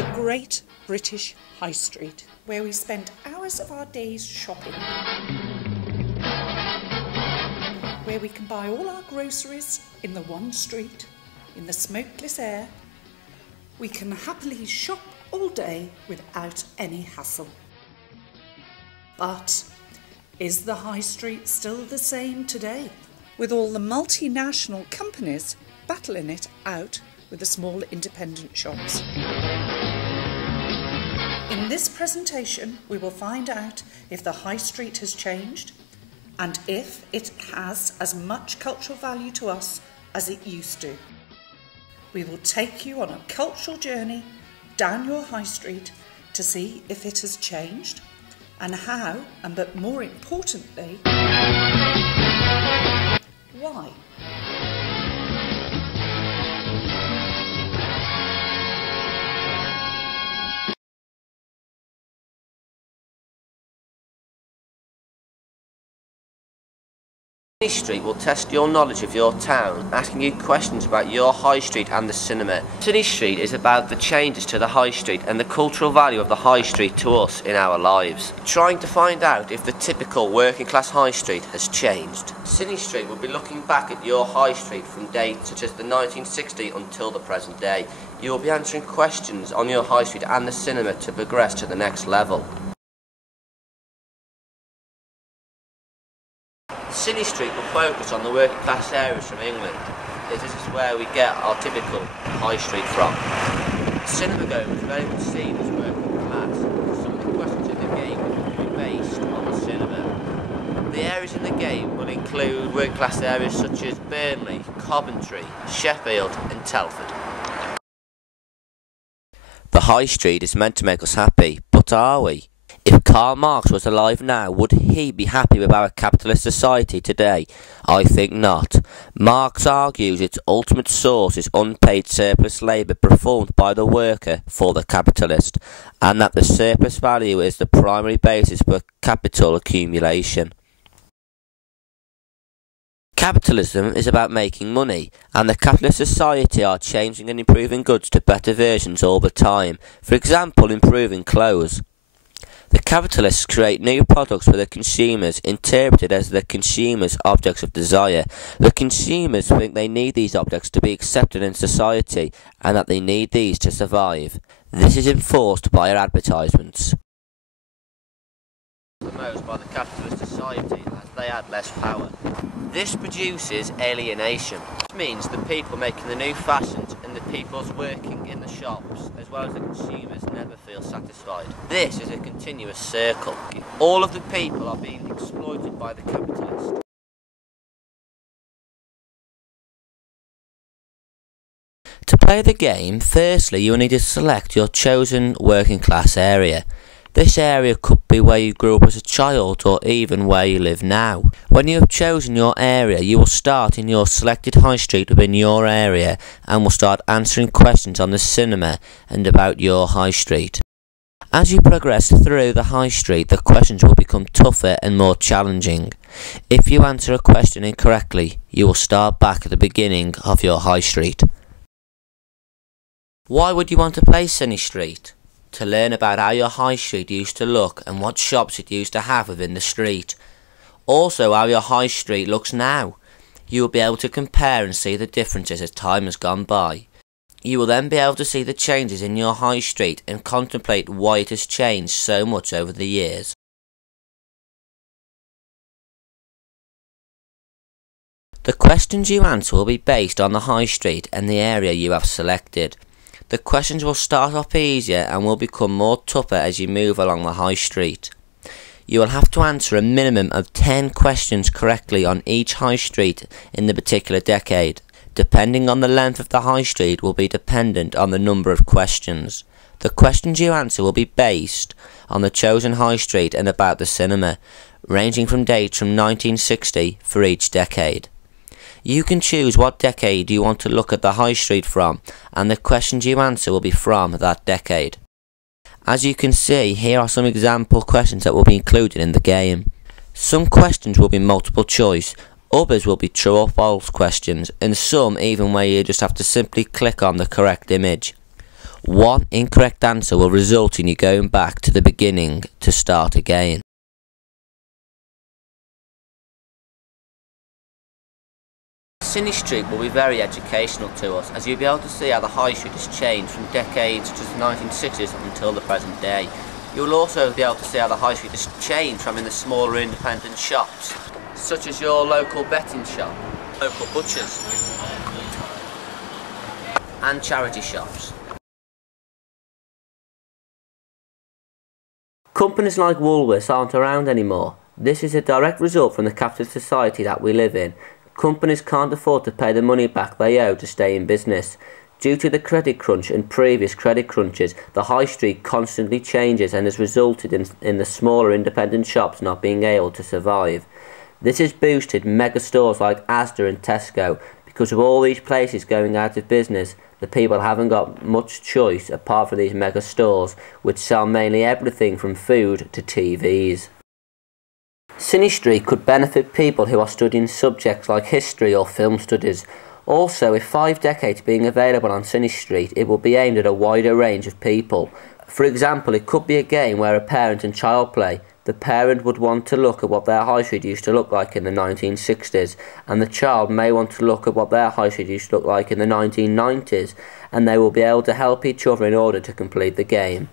the great British High Street, where we spend hours of our days shopping, where we can buy all our groceries in the one street, in the smokeless air. We can happily shop all day without any hassle. But is the High Street still the same today, with all the multinational companies battling it out with the small independent shops? In this presentation, we will find out if the High Street has changed and if it has as much cultural value to us as it used to. We will take you on a cultural journey down your High Street to see if it has changed and how, and but more importantly, why. Cinestreet will test your knowledge of your town, asking you questions about your High Street and the cinema. Cinestreet is about the changes to the High Street and the cultural value of the High Street to us in our lives, trying to find out if the typical working class High Street has changed. Cinestreet will be looking back at your High Street from dates such as the 1960s until the present day. You will be answering questions on your High Street and the cinema to progress to the next level. Cinestreet will focus on the working class areas from England, as this is where we get our typical High Street from. Cinema going is very much seen as working class. Some of the questions in the game will be based on the cinema. The areas in the game will include working class areas such as Burnley, Coventry, Sheffield and Telford. The High Street is meant to make us happy, but are we? If Karl Marx was alive now, would he be happy with our capitalist society today? I think not. Marx argues its ultimate source is unpaid surplus labour performed by the worker for the capitalist, and that the surplus value is the primary basis for capital accumulation. Capitalism is about making money, and the capitalist society are changing and improving goods to better versions all the time, for example improving clothes. The capitalists create new products for the consumers, interpreted as the consumers' objects of desire. The consumers think they need these objects to be accepted in society, and that they need these to survive. This is enforced by our advertisements. The most by the capitalist society as they add less power. This produces alienation. This means the people making the new fashions and the people's working in the shops, as well as the consumers, never feel satisfied. This is a continuous circle. All of the people are being exploited by the capitalist. To play the game, firstly you will need to select your chosen working class area. This area could be where you grew up as a child or even where you live now. When you have chosen your area, you will start in your selected High Street within your area and will start answering questions on the cinema and about your High Street. As you progress through the High Street, the questions will become tougher and more challenging. If you answer a question incorrectly, you will start back at the beginning of your High Street. Why would you want to play Cinestreet? To learn about how your High Street used to look and what shops it used to have within the street. Also how your High Street looks now. You will be able to compare and see the differences as time has gone by. You will then be able to see the changes in your High Street and contemplate why it has changed so much over the years. The questions you answer will be based on the High Street and the area you have selected. The questions will start off easier and will become more tougher as you move along the High Street. You will have to answer a minimum of 10 questions correctly on each High Street in the particular decade. Depending on the length of the High Street will be dependent on the number of questions. The questions you answer will be based on the chosen High Street and about the cinema, ranging from dates from 1960 for each decade. You can choose what decade you want to look at the High Street from, and the questions you answer will be from that decade. As you can see, here are some example questions that will be included in the game. Some questions will be multiple choice, others will be true or false questions, and some even where you just have to simply click on the correct image. One incorrect answer will result in you going back to the beginning to start again. Cinestreet will be very educational to us, as you'll be able to see how the high street has changed from decades such as the 1960s until the present day. You'll also be able to see how the high street has changed from in the smaller independent shops, such as your local betting shop, local butchers, and charity shops. Companies like Woolworths aren't around anymore. This is a direct result from the capitalist society that we live in. Companies can't afford to pay the money back they owe to stay in business. Due to the credit crunch and previous credit crunches, the high street constantly changes and has resulted in the smaller independent shops not being able to survive. This has boosted mega stores like Asda and Tesco. Because of all these places going out of business, the people haven't got much choice apart from these mega stores, which sell mainly everything from food to TVs. Cinestreet could benefit people who are studying subjects like history or film studies. Also, with 5 decades being available on Cinestreet, it will be aimed at a wider range of people. For example, it could be a game where a parent and child play. The parent would want to look at what their high street used to look like in the 1960s, and the child may want to look at what their high street used to look like in the 1990s, and they will be able to help each other in order to complete the game.